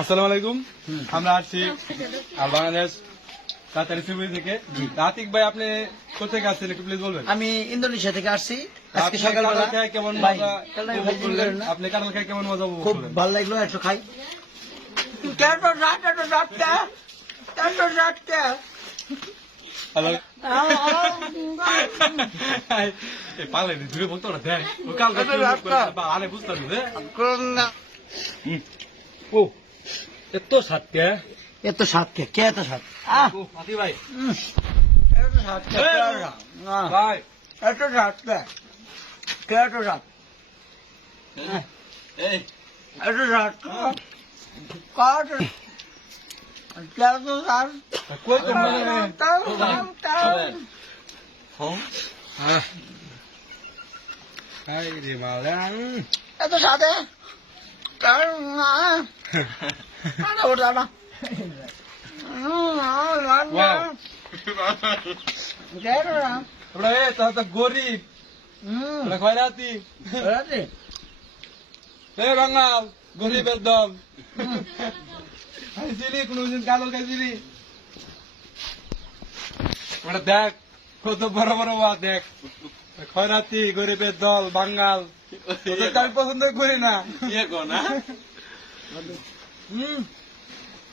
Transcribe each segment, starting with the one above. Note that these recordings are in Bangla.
আসসালামু আলাইকুম। আমরা আসছি বাংলাদেশ কাতারি ফেব্রুয়ারি থেকে। আতিক ভাই, আপনি কোথেকে আসছেন একটু প্লিজ বলবেন। আমি ইন্দোনেশিয়া থেকে আসছি। আজকে আপনি সকালবেলা কাঁঠাল খায় কেমন ভাই, মজা কাঁঠাল উপভোগ খাই করলেন? না? আপনি কাঁঠাল খায় কেমন মজা উপভোগ খুব করলেন? ভালো লাগলো, একটু খাই। হ্যালো, এই পাগলে দূরে বলতো না, দেখ ও কালকে কি করে বা আরে বুঝতে পারবে। ও এত সাথে এত স্বাদ কে এত স্বাদ? ও আতিক ভাই, এত স্বাদ কে? ভাই এত স্বাদ কে এত স্বাদ? এই এত স্বাদ কার? এত স্বাদ? কই তোমরা হ্যাঁ আই রে বাবা এত স্বাদ কার না? না ওটা না। ওয়াও কে এত স্বাদ? তোমরা এ তো গরিব তোমরা খয়রাতি এ বাঙাল গরিবের দল খাইছিলি কোনদিন কালো খাইছিলি ওটা দেখ কত বড় বড় ওয়া দেখ খয়রাতি গরিবের দল বাঙাল ওদের তো আমি পছন্দ করি না ইয়ে গো না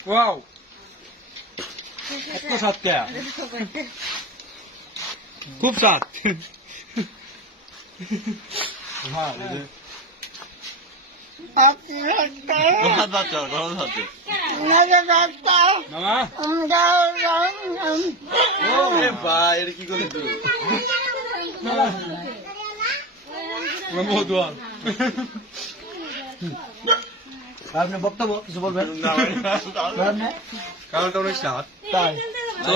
ওয়াও এত স্বাদ কে খুব স্বাদ হ্যাঁ মামা আপনি বক্তব্য কিছু বলবেন? কারণটা অনেক স্বাদ তাই তো